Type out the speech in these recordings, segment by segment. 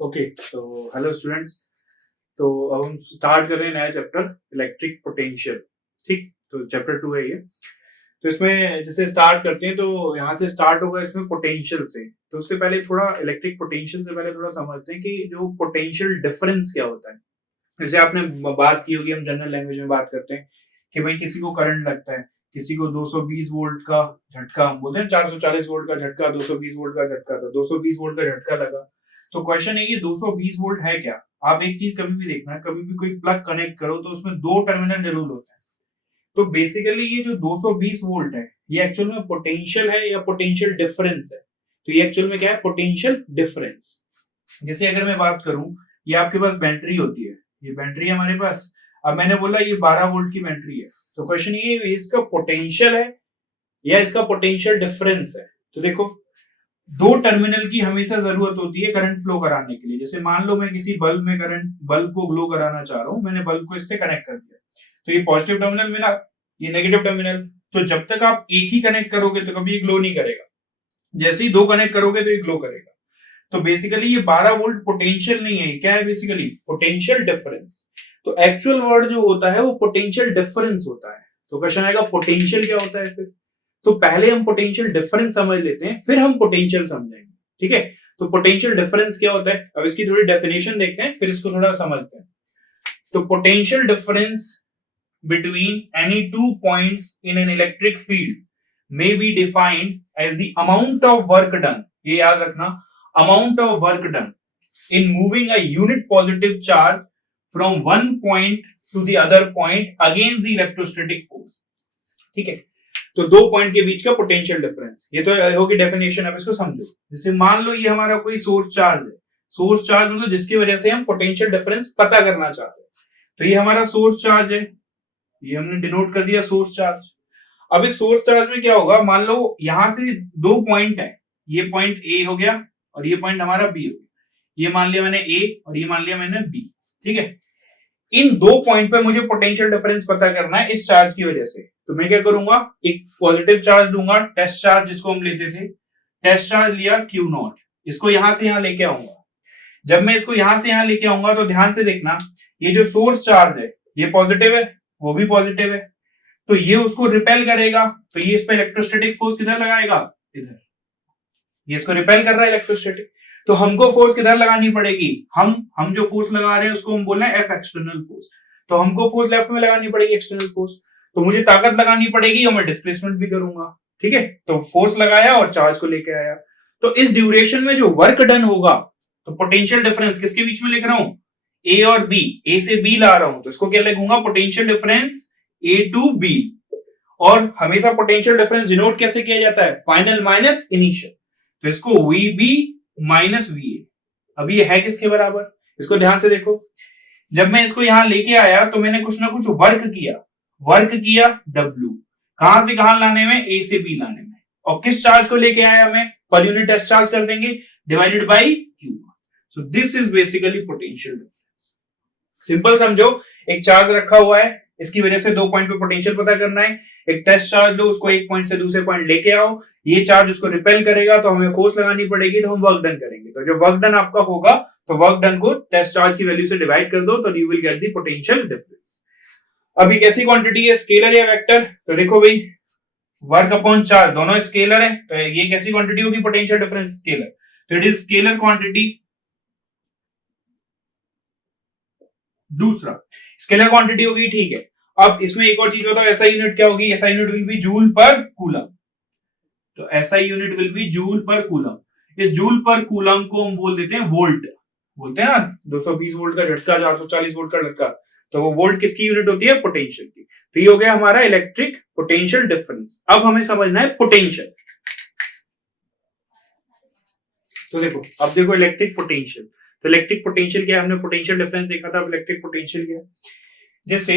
Okay, तो hello students. तो अब हम स्टार्ट कर रहे हैं नया चैप्टर इलेक्ट्रिक पोटेंशियल। ठीक, तो चैप्टर 2 है ये। तो इसमें जैसे स्टार्ट करते हैं तो यहाँ से स्टार्ट होगा इसमें पोटेंशियल से। तो उससे पहले थोड़ा इलेक्ट्रिक पोटेंशियल से पहले थोड़ा समझते हैं कि जो पोटेंशियल डिफरेंस क्या होता है। जैसे आपने बात की होगी, हम जनरल लैंग्वेज में बात करते हैं कि भाई किसी को करंट लगता है, किसी को 220 वोल्ट का झटका, हम बोलते हैं 440 वोल्ट का झटका, 220 वोल्ट का झटका, तो 220 वोल्ट का झटका लगा। तो क्वेश्चन है कि 220 वोल्ट है क्या। आप एक चीज कभी भी देखना, कभी भी कोई प्लग कनेक्ट करो तो उसमें दो टर्मिनल जरूर होते हैं। तो बेसिकली ये जो 220 वोल्ट है ये एक्चुअल में पोटेंशियल है या पोटेंशियल डिफरेंस है। तो ये एक्चुअल में क्या है, पोटेंशियल डिफरेंस। जैसे अगर मैं बात करूं, ये आपके पास बैटरी होती है, ये बैटरी है हमारे पास। अब मैंने बोला ये 12 वोल्ट की बैटरी है, तो क्वेश्चन ये इसका पोटेंशियल है या इसका पोटेंशियल डिफरेंस है। तो देखो, दो टर्मिनल की हमेशा जरूरत होती है करंट फ्लो कराने के लिए। जैसे मान लो मैं किसी बल्ब को ग्लो कराना चाह रहा हूं, मैंने बल्ब को इससे कनेक्ट कर दिया, तो ये पॉजिटिव टर्मिनल मिला, ये नेगेटिव टर्मिनल। तो जब तक आप एक ही कनेक्ट करोगे तो कभी ये ग्लो नहीं करेगा, जैसे ही दो कनेक्ट करोगे तो ये ग्लो करेगा। तो बेसिकली ये 12 वोल्ट पोटेंशियल नहीं है, क्या है बेसिकली पोटेंशियल डिफरेंस। तो एक्चुअल वर्ड जो होता है वो पोटेंशियल डिफरेंस होता है। तो क्वेश्चन आएगा पोटेंशियल क्या होता है फिर। तो पहले हम पोटेंशियल डिफरेंस समझ लेते हैं, फिर हम पोटेंशियल समझेंगे। ठीक है, तो पोटेंशियल डिफरेंस क्या होता है, अब इसकी थोड़ी डेफिनेशन देखते हैं, फिर इसको थोड़ा समझते हैं। तो potential difference between any two points in an electric field may be defined as the amount of work done, ये याद रखना, amount of work done in moving a unit positive charge from one point to the other point against the electrostatic force। ठीक है, तो दो point के बीच का potential difference, ये तो होगी डेफिनेशन। अब इसको समझो, जैसे मान लो ये हमारा कोई सोर्स चार्ज है। सोर्स चार्ज मतलब जिसकी वजह से हम पोटेंशियल डिफरेंस पता करना चाहते हैं। तो ये हमारा सोर्स चार्ज है, ये हमने डिनोट कर दिया सोर्स चार्ज। अब इस सोर्स चार्ज में क्या होगा, मान लो यहां से दो पॉइंट है, ये पॉइंट ए हो गया और ये पॉइंट हमारा बी हो गया। ये मान लिया मैंने ए और ये मान लिया मैंने बी। ठीक है, इन दो पॉइंट पे मुझे पोटेंशियल डिफरेंस पता करना है इस चार्ज की वजह से। तो मैं क्या करूंगा, एक पॉजिटिव चार्ज लूंगा, टेस्ट चार्ज जिसको हम लेते थे, टेस्ट चार्ज लिया क्यू नॉट, इसको यहां से यहां लेके आऊंगा। जब मैं इसको यहां से यहां लेके आऊंगा तो ध्यान से देखना, ये जो सोर्स चार्ज है ये पॉजिटिव है, वो भी पॉजिटिव है, तो ये उसको रिपेल करेगा। तो ये इस पे इलेक्ट्रोस्टैटिक फोर्स किधर लगाएगा, इधर। ये इसको रिपेल कर रहा है इलेक्ट्रोस्टैटिक, तो हमको फोर्स किधर लगानी पड़ेगी, हम जो फोर्स लगा रहे हैं उसको हम बोल रहे हैं एफ एक्सटर्नल फोर्स। तो हमको फोर्स लेफ्ट में लगानी पड़ेगी, एक्सटर्नल फोर्स। तो मुझे ताकत लगानी पड़ेगी और मैं डिस्प्लेसमेंट भी करूंगा। ठीक है, तो फोर्स लगाया और चार्ज को लेके आया। तो इस ड्यूरेशन में जो वर्क डन होगा, तो पोटेंशियल डिफरेंस किसके बीच में लिख रहा हूं, ए और बी, ए से बी ला रहा हूं, तो इसको क्या लिखूंगा, potential difference A to B. और हमेशा पोटेंशियल डिफरेंस डिनोट कैसे किया जाता है, फाइनल माइनस इनिशियल। तो इसको VB माइनस VA। अब ये है किसके बराबर, इसको ध्यान से देखो। जब मैं इसको यहां लेके आया तो मैंने कुछ ना कुछ वर्क किया W, कहां से कहां लाने में, A से B लाने में। और किस चार्ज को लेके आया मैं, पर यूनिट टेस्ट चार्ज कर देंगे, divided by Q। So this is basically potential difference. Simple समझो, एक चार्ज रखा हुआ है, इसकी वजह से दो पॉइंट पे पोटेंशियल पता करना है। एक टेस्ट चार्ज लो, उसको एक पॉइंट से दूसरे पॉइंट लेके आओ, ये चार्ज उसको रिपेल करेगा, तो हमें फोर्स लगानी पड़ेगी, तो हम वर्क डन करेंगे। तो जब वर्क डन आपका होगा तो वर्क डन को टेस्ट चार्ज की वैल्यू से डिवाइड कर दो, तो you will get the potential difference. अभी कैसी क्वांटिटी है, स्केलर या वेक्टर। तो देखो भाई, वर्क अपॉन चार्ज दोनों स्केलर है, तो ये कैसी क्वांटिटी होगी, पोटेंशियल डिफरेंस स्केलर। तो इट इज स्केलर क्वांटिटी। दूसरा स्केलर क्वांटिटी होगी, ठीक है। अब इसमें एक और चीज होता है, एसआई यूनिट क्या होगी, SI unit will be joule per coulomb. तो SI unit will be joule per coulomb. इस जूल पर कूलम को हम बोल देते हैं वोल्ट, बोलते हैं ना, 220 वोल्ट का झटका, 440 वोल्ट का झटका, तो वो वोल्ट किसकी यूनिट होती है, पोटेंशियल की। तो ये हो गया हमारा इलेक्ट्रिक पोटेंशियल डिफरेंस। अब हमें समझना है पोटेंशियल। तो देखो, अब देखो इलेक्ट्रिक पोटेंशियल। तो इलेक्ट्रिक पोटेंशियल क्या है, हमने पोटेंशियल डिफरेंस देखा था, अब इलेक्ट्रिक पोटेंशियल क्या है। जैसे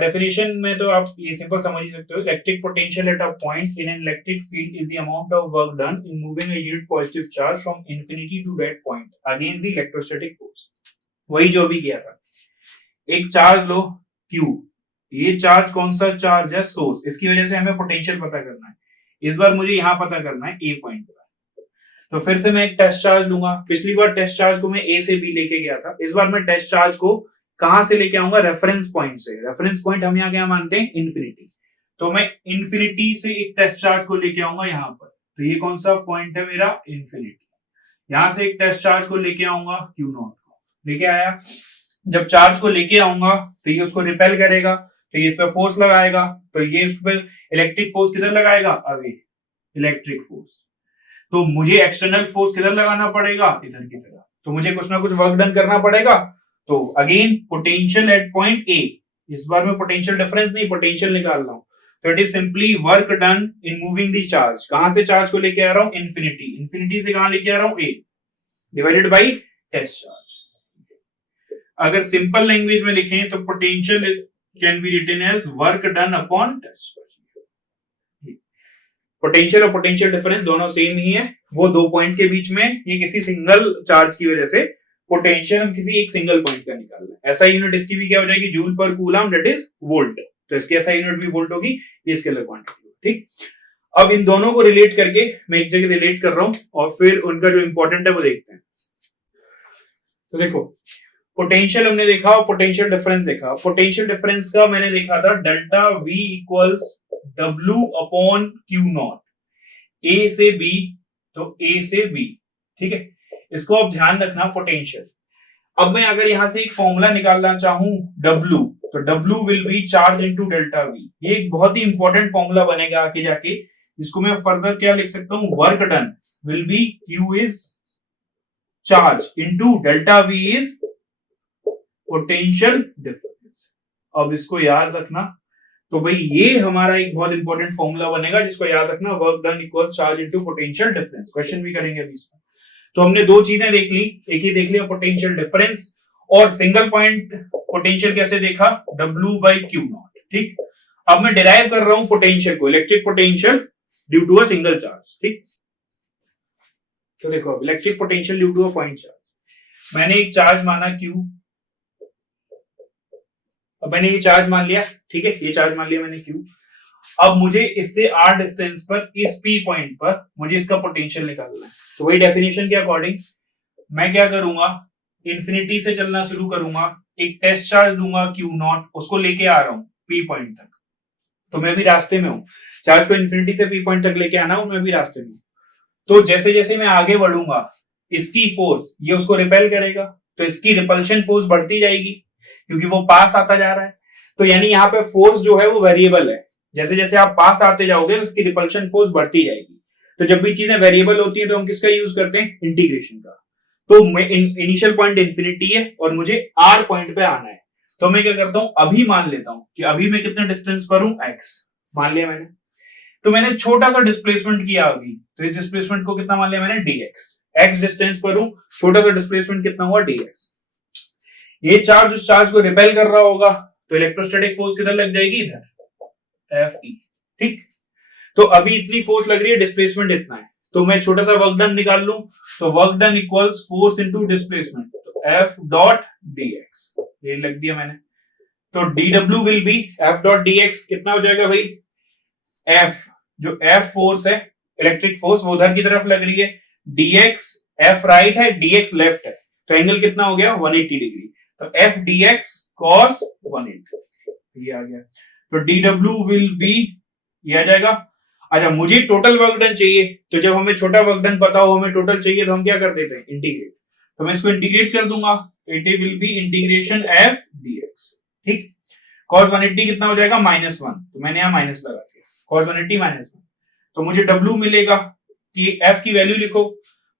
डेफिनेशन में तो आप ये सिंपल समझ ही सकते हो, electric potential at a point in an electric field is the amount of work done in moving a unit positive charge from infinity to that point against the electrostatic force. वही जो भी किया था, एक चार्ज लो Q, ये charge कौन सा चार्ज है, सोर्स, इसकी वजह से हमें पोटेंशियल पता करना है। इस बार मुझे यहां पता करना है ए पॉइंट पर। तो फिर से मैं एक टेस्ट चार्ज लूंगा। पिछली बार टेस्ट चार्ज को मैं ए से बी लेके गया था, इस बार मैं टेस्ट चार्ज को कहां से लेके आऊंगा, रेफरेंस पॉइंट से। रेफरेंस पॉइंट हम यहाँ क्या मानते हैं, इन्फिनिटी। तो मैं इन्फिनिटी से एक टेस्ट चार्ज को लेके आऊंगा यहाँ पर, तो ये कौन सा पॉइंट है मेरा, इन्फिनिटी। यहां से एक टेस्ट चार्ज को लेके आऊंगा Q0 को, लेके आया। जब चार्ज को लेके आऊंगा तो ये उसको रिपेल करेगा, तो ये इस पर फोर्स लगाएगा, तो ये इस पर इलेक्ट्रिक फोर्स किधर लगाएगा, अवे, इलेक्ट्रिक फोर्स। तो मुझे एक्सटर्नल फोर्स किधर लगाना पड़ेगा, इधर की तरफ। तो मुझे कुछ ना कुछ वर्क डन करना पड़ेगा। तो again potential at point A, इस बार मैं पोटेंशियल डिफरेंस नहीं, पोटेंशियल निकाल रहा हूं। तो it is simply work done in moving the charge. कहां से चार्ज को लेके आ रहा हूं, इन्फिनिटी। इन्फिनिटी से कहां लेके आ रहा हूं, A, divided by test charge. अगर सिंपल लैंग्वेज में लिखें तो potential can be written as work done upon test charge. Potential और पोटेंशियल डिफरेंस दोनों सेम ही है, वो दो पॉइंट के बीच में, ये किसी सिंगल चार्ज की वजह से पोटेंशियल हम किसी एक सिंगल पॉइंट का निकाल रहे हैं। ऐसा यूनिट इसकी भी क्या हो जाएगी, joule per coulomb, that is volt. तो इसकी ऐसा यूनिट भी वोल्ट होगी, ये स्केलर क्वांटिटी। ठीक, अब इन दोनों को रिलेट करके मैं एक जगह रिलेट कर रहा हूं और फिर उनका जो इंपॉर्टेंट है वो देखते हैं। तो देखो, पोटेंशियल हमने देखा और पोटेंशियल डिफरेंस देखा। पोटेंशियल डिफरेंस का मैंने देखा था delta V equals W upon Q0, ए से बी, तो ए से बी। ठीक है, इसको अब ध्यान रखना पोटेंशियल। अब मैं अगर यहां से एक फॉर्मूला निकालना चाहूं W, तो W will be charge into delta V। ये एक बहुत ही इंपॉर्टेंट फॉर्मूला बनेगा आगे जाके, जिसको मैं फर्दर क्या लिख सकता हूं, work done will B Q is charge into delta V is potential difference. अब इसको याद रखना, तो भाई ये हमारा एक बहुत इंपॉर्टेंट फॉर्मूला बनेगा, जिसको याद रखना, work done equal charge into potential difference. Question भी करेंगे अभी इसमें। तो हमने दो चीजें देख ली, एक ही देख लिया पोटेंशियल डिफरेंस, और सिंगल पॉइंट पोटेंशियल कैसे देखा, W बाई Q0। ठीक, अब मैं डिराइव कर रहा हूं पोटेंशियल को, electric potential due to a single charge. ठीक, तो देखो electric potential due to a point charge, मैंने एक चार्ज माना Q। अब मैंने ये चार्ज मान लिया, ठीक है, ये चार्ज मान लिया मैंने Q। अब मुझे इससे R डिस्टेंस पर, इस P पॉइंट पर मुझे इसका पोटेंशियल निकालना है। तो वही डेफिनेशन के अकॉर्डिंग मैं क्या करूंगा, इंफिनिटी से चलना शुरू करूंगा, एक टेस्ट चार्ज दूंगा Q0, उसको लेके आ रहा हूं P पॉइंट तक। तो मैं भी रास्ते में हूं, चार्ज को इंफिनिटी से P पॉइंट तक लेके आना हूं, मैं भी रास्ते में हूं। तो जैसे जैसे मैं आगे बढ़ूंगा, इसकी फोर्स ये उसको रिपेल करेगा, तो इसकी रिपल्शन फोर्स बढ़ती जाएगी, क्योंकि वो पास आता जा रहा है। तो यानी यहाँ पे फोर्स जो है वो वेरिएबल है, जैसे जैसे आप पास आते जाओगे तो उसकी रिपल्शन फोर्स बढ़ती जाएगी। तो जब भी चीजें वेरिएबल होती है तो हम किसका यूज करते हैं, इंटीग्रेशन का। तो इनिशियल पॉइंट इंफिनिटी है और मुझे R पॉइंट पे आना है, तो मैं क्या करता हूं, अभी मान लेता हूं कि अभी मैं कितना डिस्टेंस पर हूं, x मान लिया मैंने। तो मैंने छोटा सा डिस्प्लेसमेंट किया अभी, तो इस डिस्प्लेसमेंट को कितना मान लिया मैंने, dx। x डिस्टेंस पर हूं, छोटा सा डिस्प्लेसमेंट कितना हुआ, dx। ये चार्ज उस चार्ज को रिपेल कर रहा होगा, तो इलेक्ट्रोस्टैटिक फोर्स किधर लग जाएगी, इधर, Fe। ठीक, तो अभी इतनी फोर्स लग रही है, डिस्प्लेसमेंट इतना है, तो मैं छोटा सा वर्क डन निकाल लूं, तो work done equals force into displacement, तो F डॉट dx, ये लग दिया मैंने। तो dW will be F dot dx, कितना हो जाएगा भाई, F, जो F फोर्स है, इलेक्ट्रिक फोर्स, वो उधर की तरफ लग रही है, dx, F राइट है, dx लेफ्ट है, तो एंगल कितना हो गया, 180 डिग्री। तो F dx cos 180, ये आ गया। तो dW विल बी, ये आ जाएगा। अच्छा, मुझे टोटल वर्क डन चाहिए, तो जब हमें छोटा वर्क डन पता हो, हमें टोटल चाहिए, तो हम क्या कर देते हैं, इंटीग्रेट। तो मैं इसको इंटीग्रेट कर दूंगा, it will be integration F dx। ठीक, cos 180 कितना हो जाएगा, -1, तो मैंने यहाँ माइनस लगा दिया, cos 180 -1। तो मुझे W मिलेगा, कि F की वैल्यू लिखो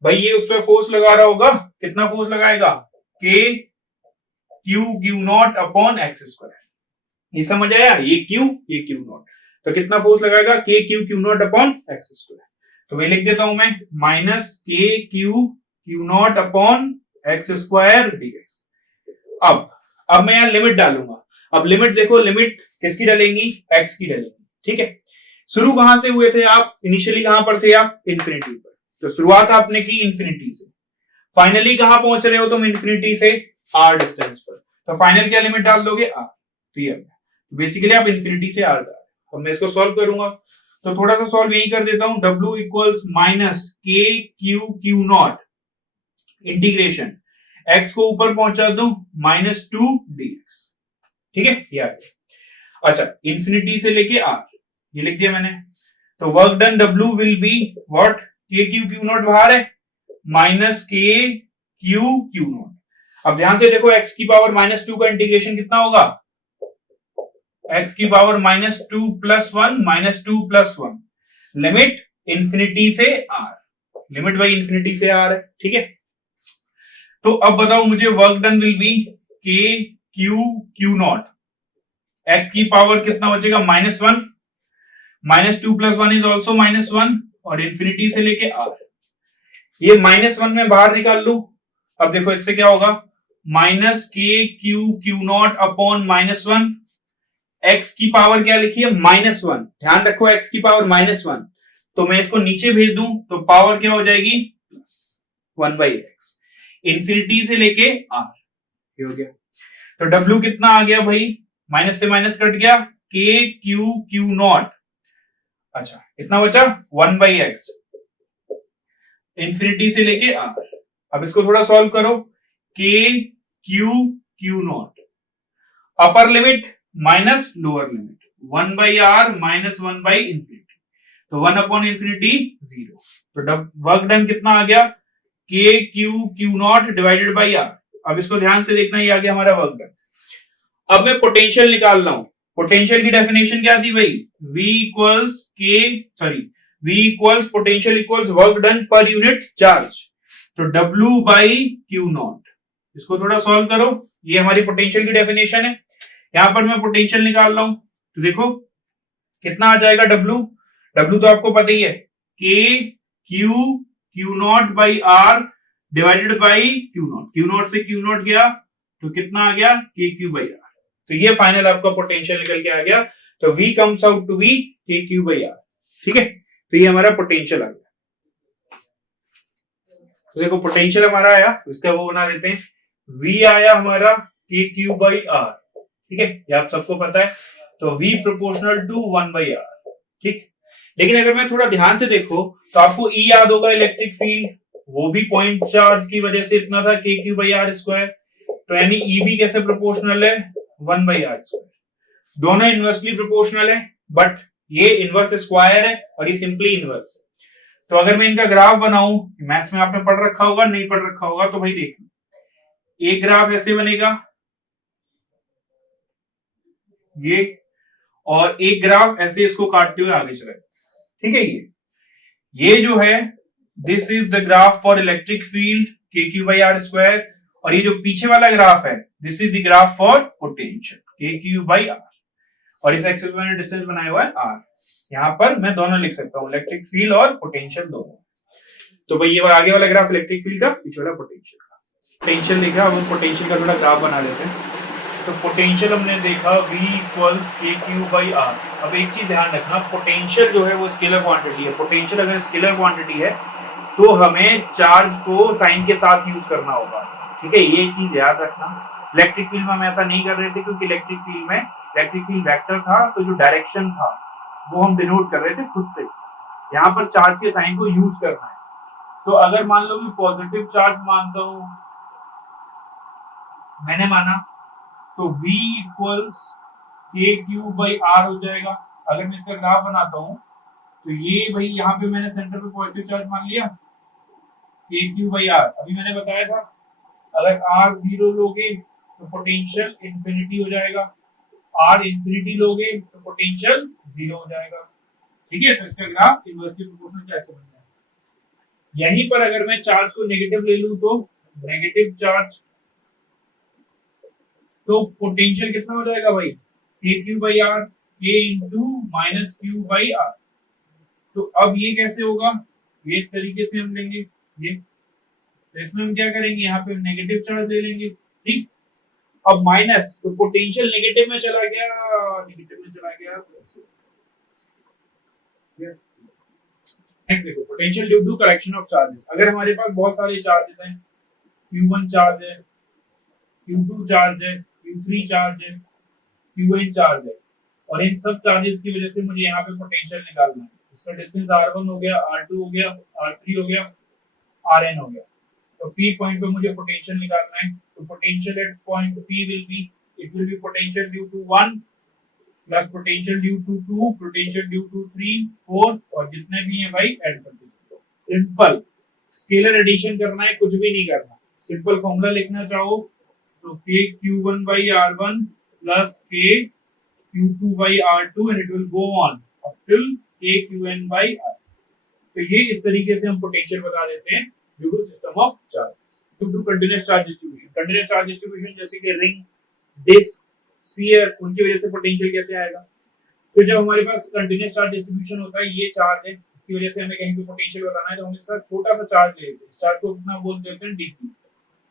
भाई, ये उस पर फोर्स लगा रहा होगा, कितना फोर्स लगाएगा, K Q0 upon x square. ये समझ आया, ये Q0, तो कितना फोर्स लगाएगा, K Q0 upon x square. तो मैं लिख देता हूं मैं, minus K Q0 upon x square dx। अब मैं यहां लिमिट डालूंगा। अब लिमिट देखो, लिमिट किसकी डलेंगी, x की डलेंगी। ठीक है, शुरू कहां से हुए थे आप, इनिशियली कहां पर थे आप, इन्फिनिटी पर। तो शुरुआत आपने की इन्फिनिटी से, फाइनली कहां पहुंच रहे हो तुम, इन्फिनिटी से R डिस्टेंस पर। तो फाइनल क्या लिमिट डाल दोगे, R। तो ये बेसिकली आप इन्फिनिटी से R डाल। अब मैं इसको सॉल्व करूंगा, तो थोड़ा सा सॉल्व यही कर देता हूं, W इक्वल्स माइनस के q q not integration x को ऊपर पहुंचा दूं -2 dx। ठीक है, ये आ गया। अच्छा, इंफिनिटी से लेके r ये लिख दिया मैंने। तो work done W will be what, के क्यू क्यू नॉट बाहर है, माइनस के क्यू क्यू नॉट। अब ध्यान से देखो, x की पावर -2 का इंटीग्रेशन कितना होगा, x की पावर -2 + 1 -2 + 1, लिमिट इंफिनिटी से r, लिमिट बाई इंफिनिटी से r है। ठीक है, तो अब बताओ मुझे, work done will B k q q not, x की पावर कितना बचेगा, -1, -2 + 1 इज ऑल्सो -1, और इंफिनिटी से लेके r, ये -1 में बाहर निकाल लू। अब देखो इससे क्या होगा, माइनस के q q not upon -1, x की पावर क्या लिखी है, -1, ध्यान रखो x की पावर -1, तो मैं इसको नीचे भेज दूं तो पावर क्या हो जाएगी, 1/x, इंफिनिटी से लेके r, ये हो गया। तो w कितना आ गया भाई, माइनस से माइनस कट गया, के क्यू क्यू नॉट, अच्छा इतना बचा 1/x, इंफिनिटी से लेके r। अब इसको थोड़ा सॉल्व करो, k q q naught, upper limit minus lower limit, 1/r minus 1/इंफिनिटी, तो 1/इंफिनिटी 0। तो वर्क डन कितना आ गया, के q q not divided by r। अब इसको ध्यान से देखना, ये आ गया हमारा वर्क डन। अब मैं पोटेंशियल निकाल रहा हूं, पोटेंशियल की डेफिनेशन क्या थी भाई, V equals potential equals work done per unit charge, तो W बाई क्यू नॉट। इसको थोड़ा सॉल्व करो, ये हमारी पोटेंशियल की डेफिनेशन है। यहां पर मैं पोटेंशियल निकाल रहा हूं, तो देखो कितना आ जाएगा W तो आपको पता ही है, k q q naught by r divided by q naught से क्यू नॉट गया तो कितना आ गया, के क्यू बाई आर। तो ये फाइनल आपका पोटेंशियल निकल के आ गया, तो V comes out to be k q by r. ठीक है, तो ये हमारा पोटेंशियल आ गया। तो देखो पोटेंशियल हमारा आया, इसका वो बना देते हैं, V आया हमारा के क्यू बाई आर। ठीक है, ये आप सबको पता है, तो V प्रोपोर्शनल टू 1/r। ठीक, लेकिन अगर मैं थोड़ा ध्यान से देखो तो आपको E याद होगा, इलेक्ट्रिक फील्ड, वो भी पॉइंट चार्ज की वजह से इतना था, के क्यू बाई आर स्क्वायर, तो यानी E भी कैसे प्रोपोर्शनल है, 1/r स्क्वायर। दोनों इनवर्सली प्रोपोर्शनल है, बट ये इनवर्स स्क्वायर है और ये सिंपली इनवर्स है। तो अगर मैं इनका ग्राफ बनाऊं, मैथ्स में आपने पढ़ रखा होगा, नहीं पढ़ रखा होगा तो भाई देखो, एक ग्राफ ऐसे बनेगा ये, और एक ग्राफ ऐसे इसको काटते हुए आगे चलेगा। ठीक है, ये जो है, this is the graph for electric field के क्यू बाई आर स्क्वायर, और ये जो पीछे वाला ग्राफ है, this is the graph for potential के क्यू बाई आर, और इस एक्सिस में मैंने डिस्टेंस बनाया हुआ है r। यहां पर मैं दोनों लिख सकता हूं, इलेक्ट्रिक फील्ड और पोटेंशियल दोनों। तो भाई ये आगे वाला ग्राफ इलेक्ट्रिक फील्ड का, पीछे वाला पोटेंशियल का। पोटेंशियल लिखा, अब हम पोटेंशियल का थोड़ा ग्राफ बना लेते हैं। तो पोटेंशियल हमने देखा V इक्वल्स के क्यू बाई आर। अब एक चीज ध्यान रखना, पोटेंशियल जो है वो स्केलर क्वांटिटी है। पोटेंशियल अगर स्केलर क्वांटिटी है तो हमें चार्ज को साइन के साथ यूज करना होगा। ठीक है, ये चीज याद रखना। इलेक्ट्रिक फील्ड में हम ऐसा नहीं कर रहे थे, क्योंकि इलेक्ट्रिक फील्ड में इलेक्ट्रिक फील्ड वेक्टर था, तो जो डायरेक्शन था वो हम डिनोट कर रहे थे खुद से। यहाँ पर चार्ज के साइन को यूज करना है। तो अगर मान लो मैं पॉजिटिव चार्ज मानता हूं, मैंने माना, तो V इक्वल्स के क्यू बाई आर हो जाएगा। अगर मैं इसका ग्राफ बनाता हूं तो ये भाई यहाँ पे मैंने सेंटर पे पॉजिटिव चार्ज मान लिया, के क्यू बाई आर। अभी मैंने बताया था अगर R 0 लोगे तो पोटेंशियल इंफिनिटी हो जाएगा, R इंफिनिटी लोगे तो पोटेंशियल 0 हो जाएगा। ठीक है, तो इसका ग्राफ इनवर्सली प्रोपोर्शनल कैसे बन जाएगा। यहीं पर अगर मैं चार्ज को नेगेटिव ले लूं तो नेगेटिव चार्ज, तो पोटेंशियल कितना हो जाएगा भाई, k q by r, k into minus q by r. तो अब ये कैसे होगा, ये इस तरीके से हम लेंगे ये, तो इसमें हम क्या करेंगे, यहाँ पे नेगेटिव चार्ज ले लेंगे। ठीक, अब माइनस, तो पोटेंशियल नेगेटिव में चला गया, नेगेटिव में चला गया। नेक्स्ट देखो, potential due to correction of charges. अगर हमारे पास बहुत सारे चार्जेस हैं, Q1 चार्ज है, Q2 चार्ज है, Q3 चार्ज है, Qn चार्ज है, और इन सब चार्जेस की वजह से मुझे यहाँ पे पोटेंशियल निकालना है। इसका डिस्टेंस r1 हो गया, r2 हो गया, r3 हो गया, rn हो गया। तो p पॉइंट पे मुझे पोटेंशियल निकालना है। तो potential at point p will be potential due to 1 plus potential due to 2, potential due to 3, 4 और जितने भी हैं भाई ऐड कर दीजिए। सिंपल स्केलर एडिशन करना है, कुछ भी नहीं करना। सिंपल फॉर्मूला लिखना चाहो तो k q1 by r1 plus k q2 by r2 and it will go on up till k qn by r। तो ये इस तरीके से हम पोटेंशियल बता देते हैं due to system of charge, due to continuous charge distribution. Continuous charge distribution जैसे कि रिंग, डिस्क, स्फीयर, उनकी वजह से पोटेंशियल कैसे आएगा। तो जब हमारे पास कंटीन्यूअस चार्ज डिस्ट्रीब्यूशन होता है, ये चार्ज है, इसकी वजह से हमें कहीं पे पोटेंशियल बताना है, तो हम इसका छोटा सा चार्ज लेते हैं। इस चार्ज को कितना बोल देते हैं dq,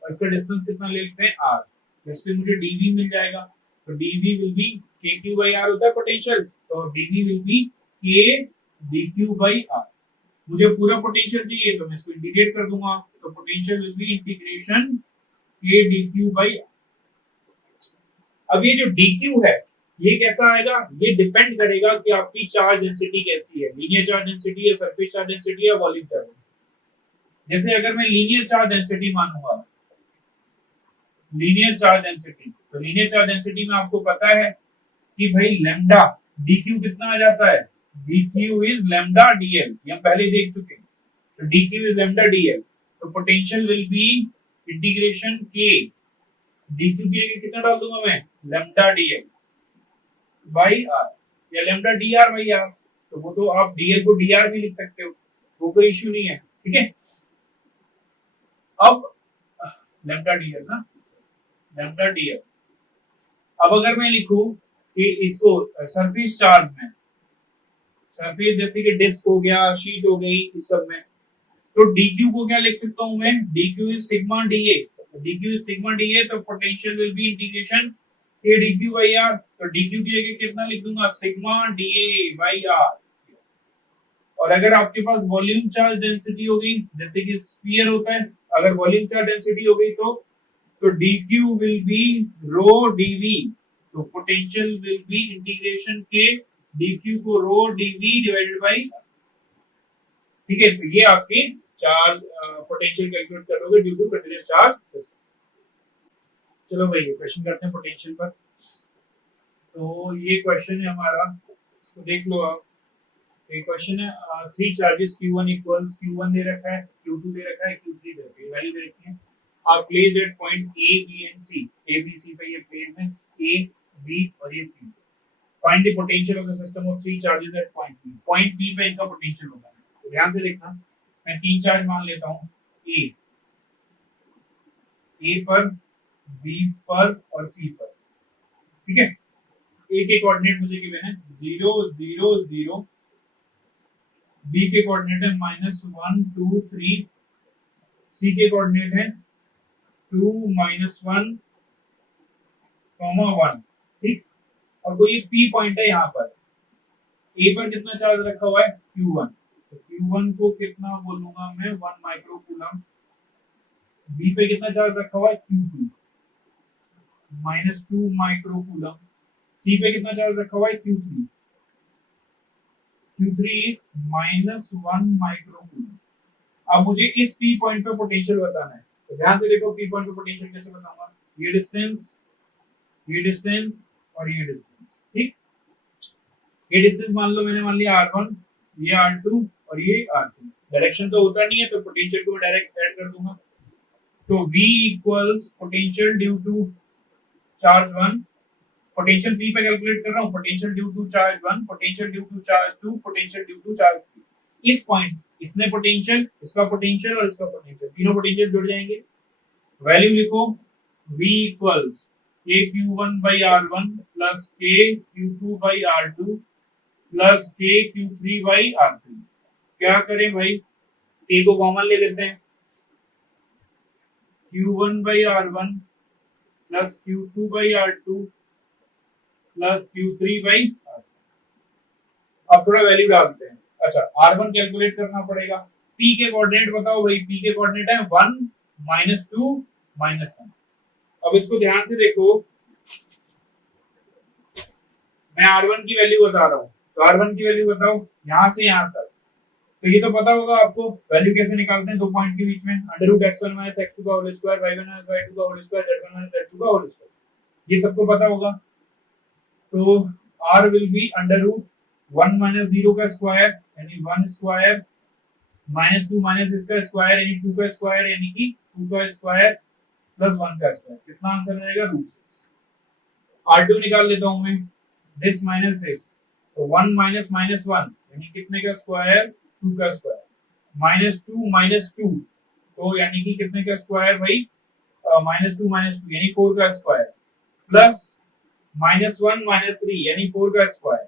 और इसका डिस्टेंस कितना लेते हैं r। इससे मुझे dv मिल जाएगा। तो dv will be kq by r होता है पोटेंशियल, तो dv will be k dq by r। मुझे पूरा पोटेंशियल चाहिए तो मैं इसको इंटीग्रेट कर दूंगा, तो potential will be integration k dq by r। अब ये जो dq है ये कैसा आएगा, ये डिपेंड करेगा कि आपकी चार्ज डेंसिटी कैसी है, लीनियर चार्ज डेंसिटी है, सरफेस चार्ज डेंसिटी है, वॉल्यूम चार्ज डेंसिटी। जैसे अगर मैं लीनियर चार्ज डेंसिटी मानूंगा, लीनियर चार्ज डेंसिटी, तो लीनियर चार्ज डेंसिटी में आपको पता है कि भाई लैम्डा dq कितना आ जाता है, dq इज लैम्डा dl, ये हम पहले देख चुके हैं। तो dq इज लैम्डा dl, तो potential will be integration k dq के लिए कितना डाल दूंगा मैं, लैम्डा dl बाई r या लैम्डा dr बाई r। तो वो तो आप dl को dr भी लिख सकते हो, वो कोई इश्यू नहीं है, ठीक है। अब लैम्डा dl ना, लैम्डा dl। अब अगर मैं लिखूं कि इसको सरफेस चार्ज में, सरफेस जैसे कि डिस्क हो गया, शीट हो गई, इस सब में, तो dq को क्या लिख सकता हूं मैं, dq is sigma dA। dq is sigma dA, तो potential will be integration k dq by r। तो dq की जगह कितना लिख दूंगा, सिग्मा dA by r। और अगर आपके पास वॉल्यूम चार्ज डेंसिटी होगी, जैसे कि स्फीयर होता है, अगर वॉल्यूम चार्ज डेंसिटी हो गई तो dq will be rho dv, तो potential will be integration k dq को रो dv डिवाइडेड बाय, ठीक है। तो ये आपके चार्ज पोटेंशियल कैलकुलेट कर लोगे due to continuous charge system. चलो भाई क्वेश्चन करते हैं पोटेंशियल पर। तो ये क्वेश्चन है हमारा, इसको देख लो आप। ये क्वेश्चन है, 3 चार्जेस q1 इक्वल्स q1 दे रखा है, q2 दे रखा है, q3 दे रखा है, वैल्यू दे रखी है। Are placed at point a b and c, a b c पे ये प्लेन है, a b और ये c। Find the potential of the system of 3 charges at point p। Point p पे इनका पोटेंशियल होता है, तो ध्यान से देखना। मैं 3 चार्ज मान लेता हूं, a पर, b पर और c पर, ठीक है। a के कोऑर्डिनेट मुझे गिवन है 0 0 0, b के कोऑर्डिनेट है -1 2 3, c के कोऑर्डिनेट है 2 -1 1, ठीक। और कोई ये p पॉइंट है यहाँ पर, a पर कितना चार्ज रखा हुआ है, q1, तो q1 को कितना बोलूंगा मैं, 1 माइक्रो कूलम। b पे कितना चार्ज रखा हुआ है, q2 -2 माइक्रो कूलम। c पे कितना चार्ज रखा हुआ है, q3 इज -1 माइक्रो कूलम। अब मुझे इस p पॉइंट पे पोटेंशियल बताना है, तो ध्यान से देखो p पॉइंट पे पोटेंशियल कैसे बताऊंगा, ये डिस्टेंस और ये डिस्टेंस, ठीक। ये डिस्टेंस मान लो मैंने मान लिया r1, ये r2 और ये r3। डायरेक्शन तो होता नहीं है, तो पोटेंशियल को डायरेक्ट ऐड कर दूंगा। तो v equals potential due to charge 1, potential p पे कैलकुलेट कर रहा हूं, potential due to charge 1, potential due to charge 2, potential due to charge 3। इस पॉइंट, इसने पोटेंशियल, इसका पोटेंशियल और इसका पोटेंशियल, तीनों पोटेंशियल जुड़ जाएंगे। वैल्यू लिखो, v equals k q1 by r1 plus k q2 by r2 plus k q3 by r3। क्या करें भाई, k को कॉमन ले लेते हैं, q1 by r1 plus q2 by r2 plus q3 by r। अब थोड़ा वैल्यू डालते हैं। अच्छा, r1 कैलकुलेट करना पड़ेगा, p के कोऑर्डिनेट बताओ भाई, p के कोऑर्डिनेट है 1 -2 -1। अब इसको ध्यान से देखो, मैं R1 की वैल्यू बता रहा हूँ, तो R1 की वैल्यू बताओ यहाँ से यहाँ तक। तो ये तो पता होगा आपको, वैल्यू कैसे निकालते हैं दो पॉइंट के बीच में, under root x1 minus x2 का whole square, y1 minus y2 का whole square, z1 minus z2 का होल स्क्वायर, ये सबको पता होगा। तो r will be under root 1 minus 0 का स्क्वायर यानी 1 स्क्वायर माइनस 2 माइनस इसका स्क्वायर यानी 2 का स्क्वायर यानी कि 2 का स्क्वायर प्लस 1 का स्क्वायर, कितना आंसर आएगा रूट 6। r2 निकाल लेता हूं मैं, दिस माइनस दिस, तो 1 माइनस माइनस 1 यानी कितने का स्क्वायर 2 का स्क्वायर, माइनस 2 तो यानी कि कितने का स्क्वायर भाई माइनस 2 यानी 4 का स्क्वायर, प्लस माइनस 1 माइनस 3 यानी 4 का स्क्वायर।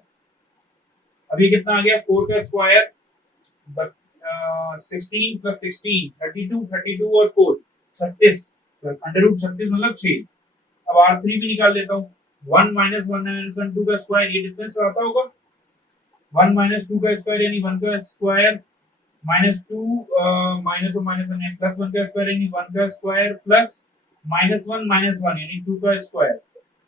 अभी कितना आ गया 4 का स्क्वायर 16 प्लस 16 32 और 4 36, अंडर रूट 36 मतलब 6। अब R3 भी निकाल लेता हूँ, 1 माइनस 1 माइनस 1 2 का स्क्वायर, ये डिस्टेंस आता होगा, 1 माइनस 2 का स्क्वायर यानी 1 का square minus 2 minus 1 minus 1 plus 1 का स्क्वायर यानी 1 का स्क्वायर प्लस माइनस 1 यानी 2 का स्क्वायर,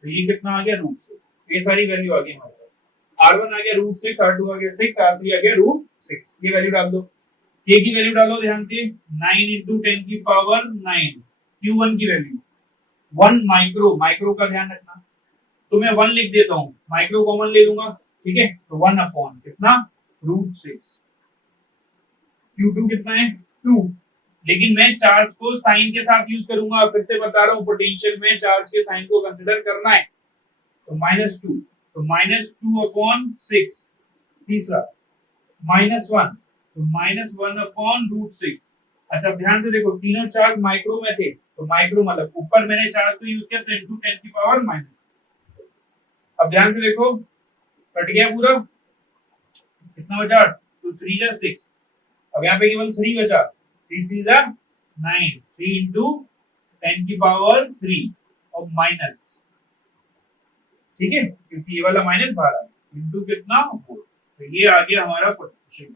तो ये कितना आ गया रूट 6। ये सारी वैल्यू आ गई हमारे पास, R1 आ गया रूट 6, R2 आ गया 6, R3 आ गया रूट 6। ये वैल्यू डाल दो, k की वैल्यू डालो ध्यान से, 9 into 10 की पावर 9, q1 की वैल्यू 1 माइक्रो, माइक्रो का ध्यान रखना, तो मैं 1 लिख देता हूँ, माइक्रो कॉमन ले लूंगा, ठीक है, तो 1 अपॉन कितना रूट 6। q2 कितना है 2, लेकिन मैं चार्ज को साइन के साथ यूज करूंगा, फिर से बता रहा हूँ पोटेंशियल में चार्ज के साइन को कंसीडर करना है, तो -2, तो -2 अपॉन 6। तीसरा -1, तो -1 अपॉन रूट 6। अच्छा ध्यान से देखो, तीनों चार्ज माइक्रो में थे, तो माइक्रो मतलब ऊपर मैंने चार्ज को यूज किया 10 to 10 की पावर माइनस। अब ध्यान से देखो, कट गया पूरा, कितना बचा, तो 3 जा 6, अब यहाँ पे केवल 3 बचा, 3 3 जा 9, 3 into 10 की पावर 3 और माइनस, ठीक है, क्योंकि ये वाला माइनस बाहर आ गया, इंटू कितना 4, तो ये आ गया हमारा पोटेंशियल,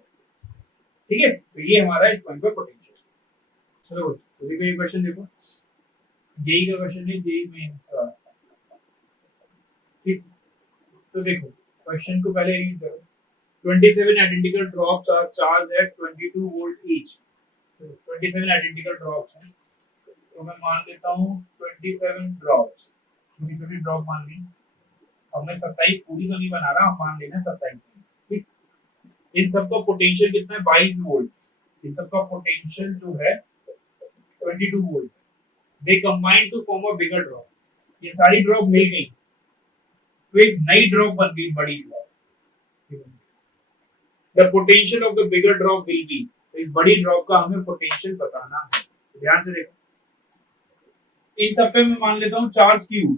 ठीक है, तो ये हमारा इस पॉइंट पर पोटेंशियल। चलो तो भी क्वेश्चन देखो, जेई का क्वेश्चन है, जेई मेंस का, ठीक, तो देखो क्वेश्चन को पहले रीड करो, 27 identical drops are charged at 22 volt each, तो 27 identical drops हैं, तो मैं मान लेता हूँ 27 ड्रॉप्स, छोटी छोटी ड्रॉप मान ली, अब मैं 27 पूरी तो नहीं बना रहा, मान लेना 27, ठीक। इन सबका पोटेंशियल कितना है 22 वोल्ट, इन सबका पोटेंशियल जो है 22 volt, they combine to form a bigger drop, ये सारी ड्रॉप मिल गई तो एक नई ड्रॉप बन गई, बड़ी drop. The potential of the bigger drop will be, तो इस बड़ी ड्रॉप का हमें पोटेंशियल बताना है, तो ध्यान से देखो, इन सब पे मैं मान लेता हूँ चार्ज क्यू,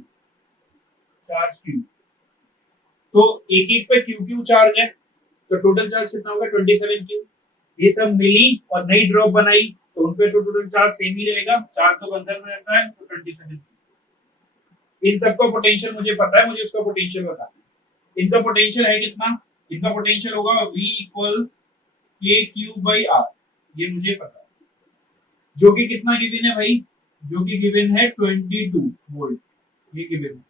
तो एक एक पे क्यू क्यू चार्ज है, तो टोटल चार्ज कितना होगा 27 क्यू, ये सब मिली और नई ड्रॉप बनाई, तो उन पे तो टोटल चार्ज सेम ही रहेगा, चार्ज तो कंजर्व में रहता है, तो 27। इन सबका पोटेंशियल मुझे पता है, मुझे उसका पोटेंशियल बता, इनका पोटेंशियल है कितना, इनका पोटेंशियल होगा V इक्वल्स KQ/R, ये मुझे पता है, जो कि कितना गिवन है भाई, जो कि गिवन है 22 वोल्ट, ये गिवन है।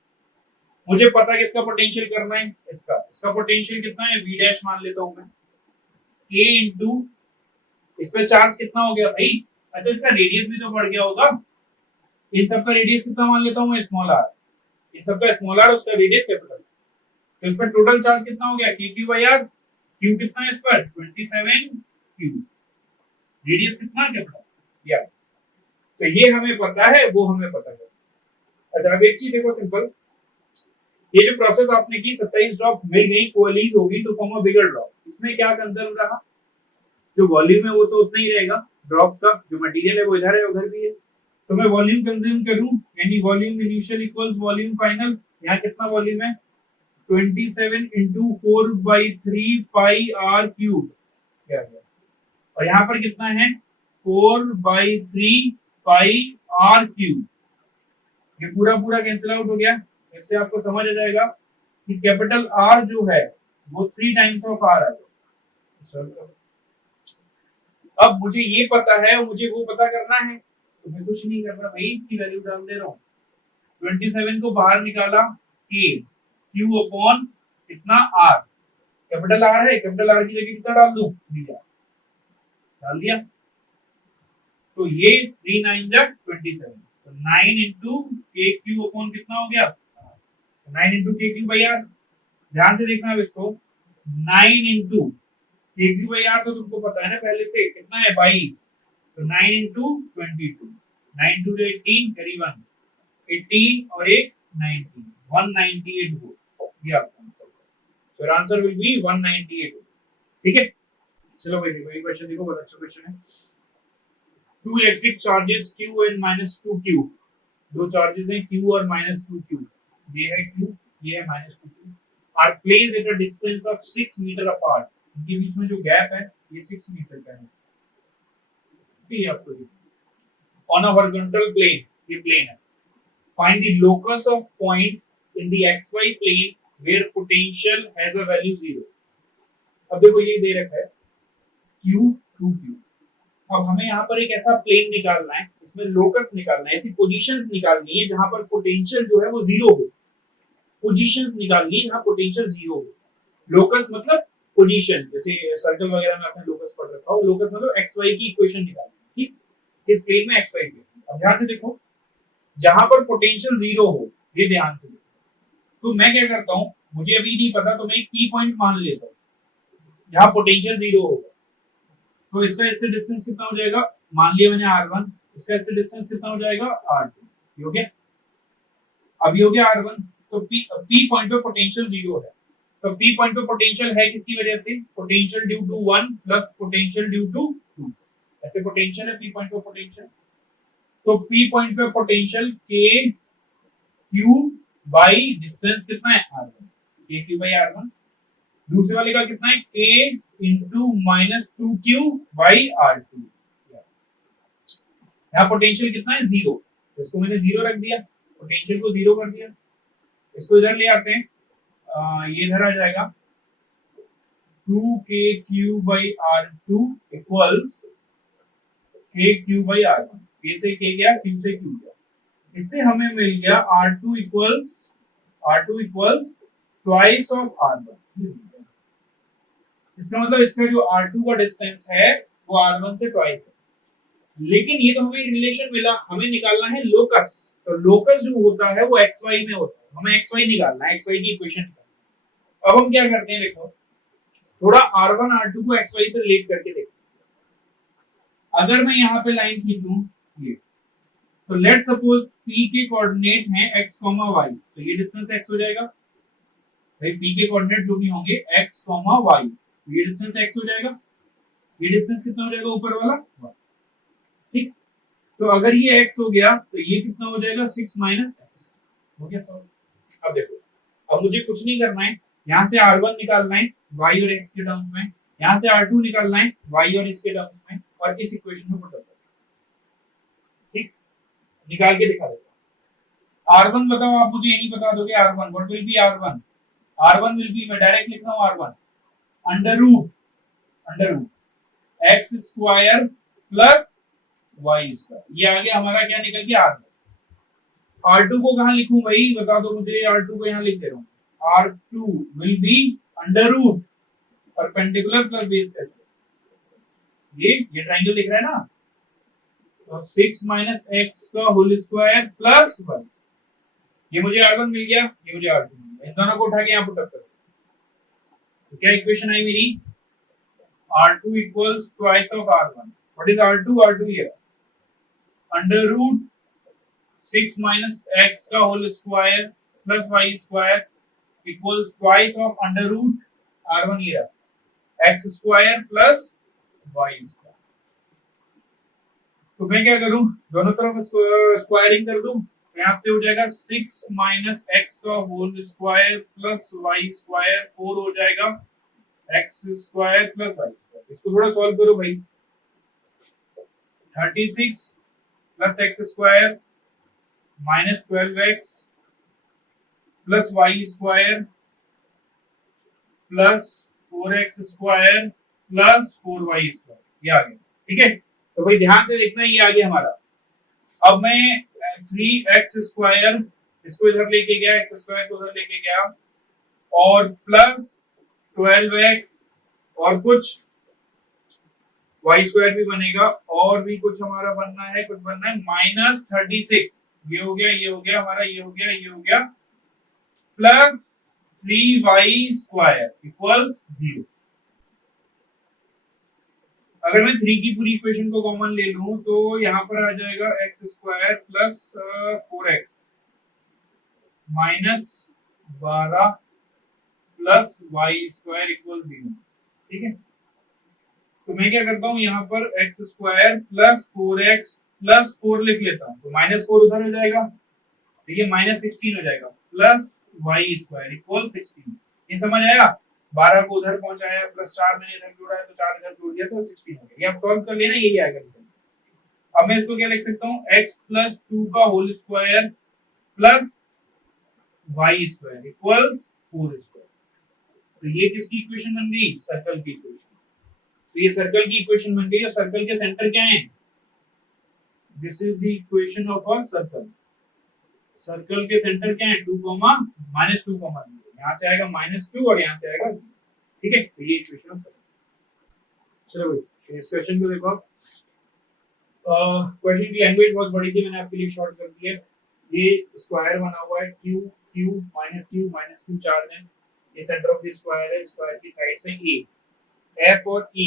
मुझे पता है कि इसका पोटेंशियल करना है, इसका पोटेंशियल कितना है V डैश मान लेता हूं मैं, K इंटू इस पे चार्ज कितना हो गया भाई, अच्छा इसका रेडियस भी तो बढ़ गया होगा, इन सब का रेडियस कितना मान लेता हूं मैं स्मॉल r, इन सब का स्मॉल r, उसका रेडियस कैपिटल, तो इस पर टोटल चार्ज कितना हो गया KQ/R, Q कितना है इस पर 27 Q, रेडियस कितना कैपिटल या, तो ये हमें पता है, वो हमें पता है। अच्छा अब एक चीज देखो सिंपल, ये जो प्रोसेस आपने की 27 ड्रॉप मिल गई, कोअलाइज होगी तो फॉर्म अ बिगर ड्रॉप, इसमें क्या कंजर्व रहा, जो वॉल्यूम है वो तो उतना ही रहेगा ड्रॉप का, जो मटेरियल है वो इधर है उधर भी है, तो मैं वॉल्यूम कंज्यूम करूं यानी volume initial equals volume final, यहाँ कितना वॉल्यूम है 27 into 4/3 पाई r क्यूब, क्या गया, और यहाँ पर कितना है 4/3 पाई r क्यूब, ये पूरा पूरा कैंसिल आउट हो गया, इससे आपको समझ आ जाएगा कि कैपिटल R जो है वो 3 टाइम्स ऑफ R आ जाएगा। अब मुझे ये पता है और मुझे वो पता करना है, तो मैं कुछ नहीं करना भाई, इसकी वैल्यू डाल दे रहा हूँ, 27 को बाहर निकाला K Q अपॉन कितना आर, कैपिटल आर है, कैपिटल आर की जगह कितना डाल दूं, 3 डाल दिया। तो ये 3 9 जा 27, तो 9 इंटू के क्यू अपॉन कितना हो गया, 9 इंटू के क्यू बाई आर। ध्यान से देखना अब इसको, 9 इंटू के क्यू बाई आर तो तुमको पता है ना पहले से, कितना है 22, तो 9 इंटू 22, 9 टू 18 करीब 18 और एक 19, 198 वोल्ट, ये आपका आंसर है। तो आंसर विल बी 198 वोल्ट। ठीक है, चलो भाई देखो ये क्वेश्चन देखो, बहुत अच्छा क्वेश्चन है। Two electric charges q and -2q, दो चार्जेस हैं q और -2q, ये है q, ये है -2q, are placed at a distance of 6 metre apart, इनके बीच में जो गैप है ये 6 मीटर का है। ठीक है, आपको ऑन अ हॉरिजॉन्टल प्लेन, ये प्लेन है। Find the locus of point in the xy plane where potential has a value 0। अब देखो ये दे रखा है q 2q, अब हमें यहाँ पर एक ऐसा प्लेन निकालना है, इसमें लोकस निकालना है, ऐसी पोजीशंस निकालनी है जहां पर पोटेंशियल जो है वो 0 हो, पोजीशंस निकालनी है जहां पोटेंशियल 0 हो। लोकस मतलब पोजीशन, जैसे सर्कल वगैरह में आपने लोकस पढ़ रखा हो, लोकस मतलब xy की इक्वेशन निकालनी है। ठीक, इस प्लेन में xy की। अब ध्यान से देखो, जहां पर पोटेंशियल 0 हो, ये ध्यान से देखो, तो मैं क्या करता हूं, मुझे अभी नहीं पता तो मैं एक पी पॉइंट मान लेता हूं जहां पोटेंशियल 0 होगा। तो इसका इससे डिस्टेंस कितना हो जाएगा, मान लिया मैंने r1, इसका इससे डिस्टेंस कितना हो जाएगा r2, ये हो गया। अभी हो गया r1, तो p पॉइंट पे पोटेंशियल 0 है, तो p पॉइंट पे पोटेंशियल है किसकी वजह से, potential due to 1 plus potential due to 2, ऐसे पोटेंशियल है p पॉइंट पे पोटेंशियल। तो p पॉइंट पे potential k q by distance कितना है r1, k q by r1। दूसरे वाले का कितना है, k into -2q by r2। यहाँ पोटेंशियल कितना है 0, तो इसको मैंने 0 रख दिया, पोटेंशियल को 0 कर दिया। इसको इधर ले आते हैं, ये इधर आ जाएगा 2kq by r2 equals kq by r1, k से k गया, q से q गया, इससे हमें मिल गया r2 equals twice of r1। इसका मतलब इसका जो r2 का डिस्टेंस है वो r1 से ट्वाइस है। लेकिन ये तो हमें रिलेशन मिला, हमें निकालना है लोकस, तो लोकस जो होता है वो xy में होता है, हमें xy निकालना है, xy की इक्वेशन। अब हम क्या करते हैं, देखो थोड़ा r1 r2 को xy से रिलेट करके देखो। अगर मैं यहाँ पे लाइन खींचूं ये, तो लेट सपोज p के कोऑर्डिनेट हैं x, y, तो ये डिस्टेंस x हो जाएगा भाई, p के कोऑर्डिनेट जो भी होंगे x, y, ये डिस्टेंस x हो जाएगा, ये डिस्टेंस कितना हो जाएगा ऊपर वाला y। ठीक, तो अगर ये x हो गया तो ये कितना हो जाएगा 6 माइनस x हो गया सॉल्व। अब देखो, अब मुझे कुछ नहीं करना है, यहाँ से r1 निकालना है y और x के टर्म्स में, यहाँ से r2 निकालना है y और इसके टर्म्स में, और इस इक्वेशन में पुट करना है। ठीक, निकाल के दिखा देता हूं। r1 बताओ, आप मुझे यही बता दोगे r1, what will be r1, r1 will be, मैं डायरेक्ट लिख रहा हूं r1 under root x square plus y square, ये आ गया हमारा, क्या निकल गया r1। r2 को कहां लिखूं भाई, बता दो मुझे, r2 को यहां लिख दे रहा हूं, r2 will be under root perpendicular plus base कैसे, ये ट्रायंगल दिख रहा है ना, तो 6 माइनस x का होल स्क्वायर प्लस y, ये मुझे r1 मिल गया, ये मुझे r2 मिल गया, इन दोनों को उठा के यहां पुट कर, तो क्या इक्वेशन आई मेरी, r2 equals twice of r1। What is r2 here, under root 6 minus x का whole square plus y square equals twice of under root r1 here x square plus y square. तो मैं क्या करूं, दोनों तरफ squaring कर दूं, तो यहाँ पे हो जाएगा 6 माइनस x का whole square plus y square, 4 हो जाएगा x square plus y square. इसको थोड़ा सॉल्व करो भाई, 36 plus x square minus 12x plus y square plus 4x square plus 4y square, ये आ गया। ठीक है, तो भाई ध्यान से देखना, ये आ गया हमारा। अब मैं 3x स्क्वायर इसको इधर लेके गया, x स्क्वायर को उधर लेके गया, और प्लस 12x और कुछ वाई स्क्वायर भी बनेगा और भी कुछ हमारा बनना है, कुछ बनना है माइनस 36। ये हो गया, ये हो गया हमारा, ये हो गया, ये हो गया, प्लस 3y स्क्वायर इक्वल्स 0। अगर मैं 3 की पूरी इक्वेशन को कॉमन ले लूं तो यहां पर आ जाएगा x square plus 4x minus 12 plus y square equal 0। ठीक है, तो मैं क्या करता हूँ, यहाँ पर x square plus 4x plus 4 लिख लेता हूँ, तो माइनस 4 उधर हो जाएगा, ठीक है, माइनस 16 हो जाएगा, प्लस वाई स्क्वायर इक्वल 16। ये समझ आया? 12 को उधर पहुंचाया, प्लस 4 मैंने इधर जोड़ा है तो 4 इधर जोड़ दिया तो 16 हो गया। ये आप सॉल्व कर लेना, यही आएगा। अब मैं इसको क्या लिख सकता हूँ, x प्लस 2 का whole square plus y square equals 4 square. तो ये किसकी इक्वेशन बन गई? सर्कल की इक्वेशन। तो ये सर्कल की इक्वेशन बन गई और सर्कल के सेंटर क्या है? This is the equation of a circle. Circle के सेंटर क्या है? 2, -2, यहाँ से आएगा -2 और यहाँ से आएगा, ठीक है, तो ये इक्वेशन ऑफ सर्कल। चलो भाई इस क्वेश्चन को देखो। क्वेश्चन की लैंग्वेज बहुत बड़ी थी, मैंने आपके लिए शॉर्ट कर दिया। ये स्क्वायर बना हुआ है, q q -q चार्ज है, ये सेंटर ऑफ द स्क्वायर है, स्क्वायर की साइड से a, f और e,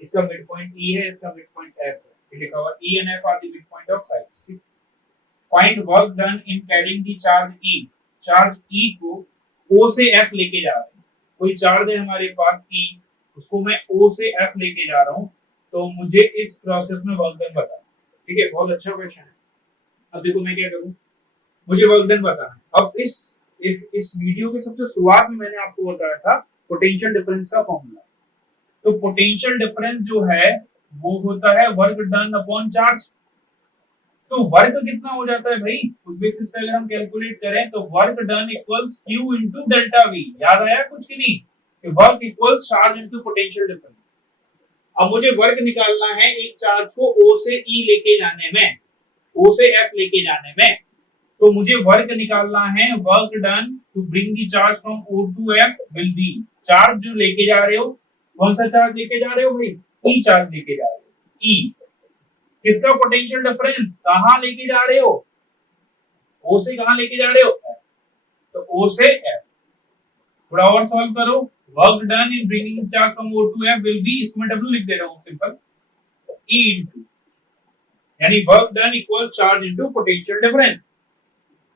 इसका मिड पॉइंट e है, इसका मिड पॉइंट f है, ये लिखा हुआ e and f are the mid point of sides. Find work done in carrying the charge e। Charge e को o से f लेके जा रहे हैं, कोई चार्ज है हमारे पास e, उसको मैं o से f लेके जा रहा हूँ, तो मुझे इस प्रोसेस में वर्क डन बताना। ठीक है, बहुत अच्छा क्वेश्चन है। अब देखो मैं क्या करूँ, मुझे वर्क डन बताना है। अब इस वीडियो के सबसे शुरुआत में मैंने आपको बताया था पोटेंशियल डिफरेंस का फॉर्मूला। तो पोटेंशियल डिफरेंस जो है वो होता है वर्क डन अपॉन चार्ज। तो वर्क कितना हो जाता है भाई, उस बेसिस पे अगर हम कैलकुलेट करें तो work done equals q into delta v। याद आया कुछ की नहीं, कि work equals charge into potential difference. अब मुझे वर्क निकालना है एक चार्ज को o से e लेके जाने में, o से f लेके जाने में, तो मुझे वर्क निकालना है, work done to bring the charge from o to f will be, charge जो लेके जा रहे हो, कौन सा चार्ज लेके जा रहे हो भाई? e चार्ज लेके जा रहे हो। e किसका पोटेंशियल डिफरेंस, कहां लेके जा रहे हो? o से कहां लेके जा रहे हो? f। तो o से f। थोड़ा और सॉल्व करो, work done in bringing charge from o to f will be, इसको मैं w लिख दे रहा हूं सिंपल, e इनटू, यानी work done equal charge into potential difference.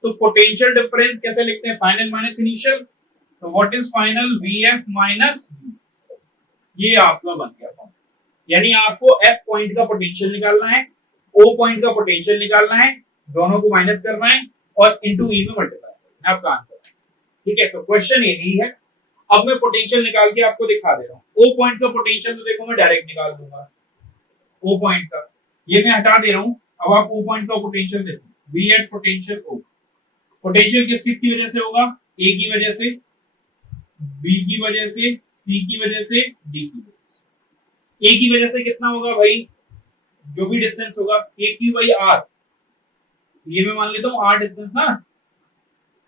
तो पोटेंशियल डिफरेंस कैसे लिखते हैं? Final minus initial. तो what is final? vf minus v। ये आपका बन गया फॉर्म। यानी आपको f पॉइंट का पोटेंशियल निकालना है, o पॉइंट का पोटेंशियल निकालना है, दोनों को माइनस करना है और इनटू e में मल्टीप्लाई करना है, आपका आंसर। ठीक है, तो क्वेश्चन यही है। अब मैं पोटेंशियल निकाल के आपको दिखा दे रहा हूं। o पॉइंट का पोटेंशियल तो देखो मैं डायरेक्ट निकाल दूंगा, o पॉइंट का ये मैं हटा दे रहा हूं। अब आप o पॉइंट का पोटेंशियल देखो, v at potential o। Potential किस किस की वजह से होगा? a की वजह से, b की वजह से, c की वजह से, d की वजह से। a की वजह से कितना होगा भाई? जो भी डिस्टेंस होगा k क्यू बाई r, ये मैं मान लेता हूं r डिस्टेंस ना,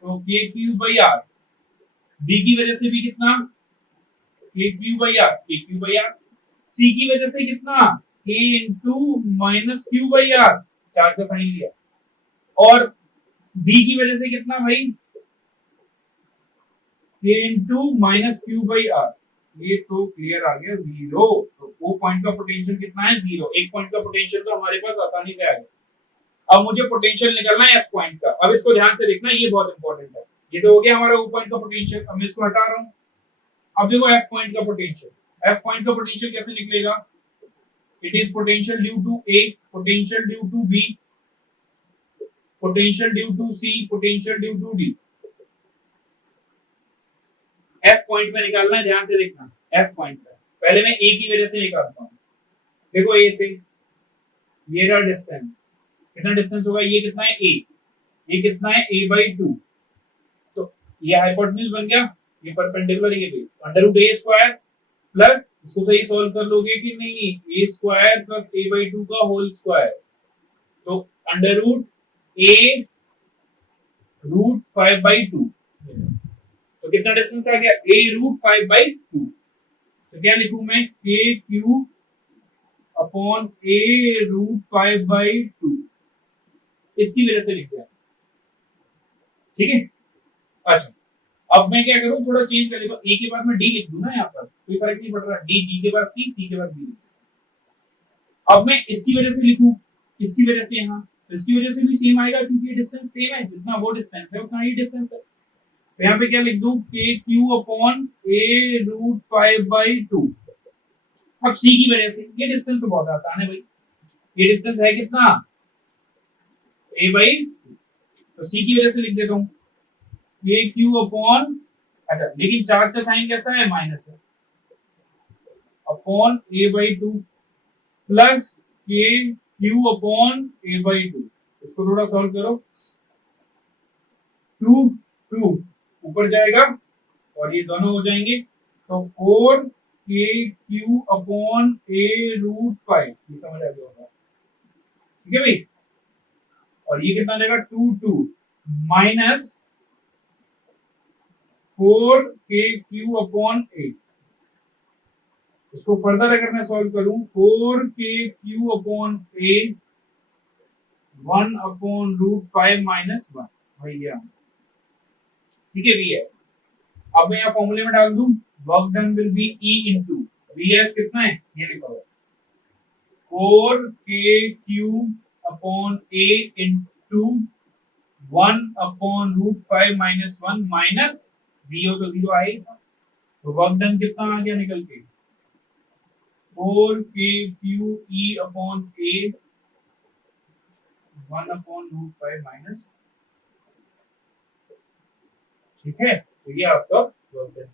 तो k Q by r। b की वजह से भी कितना? k Q by r, k Q by r। c की वजह से कितना? k into minus q by r, charge का साइन लिया। और b की वजह से कितना भाई? k into minus q by r। ये तो क्लियर आ गया, 0। तो वो पॉइंट का पोटेंशियल कितना है? 0। एक पॉइंट का पोटेंशियल तो हमारे पास आसानी से आ गया। अब मुझे पोटेंशियल निकालना है f पॉइंट का। अब इसको ध्यान से देखना, ये बहुत इंपॉर्टेंट है। ये तो हो गया हमारा o पॉइंट का पोटेंशियल, अब मैं इसको हटा रहा हूं। अब देखो f पॉइंट का पोटेंशियल, f पॉइंट का पोटेंशियल कैसे निकलेगा? It is potential due to a, potential due to b, potential due to c, potential due to d। f point में निकालना है, ध्यान से देखना। f पॉइंट में पहले मैं a की वजह से निकालता हूं। देखो a से ये रहा डिस्टेंस, कितना डिस्टेंस होगा? ये कितना है? a। ये कितना है? a by 2। तो ये हाइपोटेन्यूज बन गया, ये परपेंडिकुलर, ये base, under root a square plus, इसको सही सॉल्व कर लोगे कि नहीं, a square plus a by 2 का होल स्क्वायर, तो under root a root 5 by 2। तो तो कितना डिस्टेंस आ गया a√5/2। तो क्या लिखूं मैं kq अपॉन a√5/2, इसकी वजह से लिख दिया। ठीक है, अच्छा अब मैं क्या करूं, थोड़ा चेंज कर लेता हूं, ए के बाद मैं डी लिख दूं ना, यहाँ पर कोई फर्क नहीं पड़ रहा, डी, डी के बाद सी, सी के बाद बी। अब मैं इसकी वजह से लिखूं, इसकी वजह से यहाँ, तो इसकी वजह से भी सेम आएगा क्योंकि ये डिस्टेंस सेम है, जितना वो डिस्टेंस है उतना ही डिस्टेंस है। तो यहाँ पे क्या लिख दूं के क्यू अपॉन a√5/2। अब सी की वजह से, ये डिस्टेंस तो बहुत आसान है भाई, ये डिस्टेंस है कितना a/2, तो सी की वजह से लिख देता हूं के क्यू अपॉन, अच्छा लेकिन चार्ज का साइन कैसा है, माइनस है, अपॉन a/2 प्लस के क्यू अपॉन a/2। इसको थोड़ा सॉल्व करो, 2 ऊपर जाएगा और ये दोनों हो जाएंगे, तो 4 के क्यू अपॉन a√5, ये समझ आ गया होगा, ठीक है भाई। और ये कितना देगा 2 माइनस 4 के क्यू अपॉन a। इसको फर्दर अगर मैं सॉल्व करूं, 4 के क्यू अपॉन a 1/√5 माइनस 1, वही है आंसर। ठीक है, वी है। अब मैं यहाँ फॉर्मूले में डाल दूं, work done will be E into V F, कितना है ये लिखा हुआ 4 के q upon a into 1/√5 minus 1 minus V हो तो 0 आएगा, तो वर्क डन कितना आ गया निकल के 4 के Q E upon a 1/√5 minus, ठीक है। तो ये आपका वर्क डन।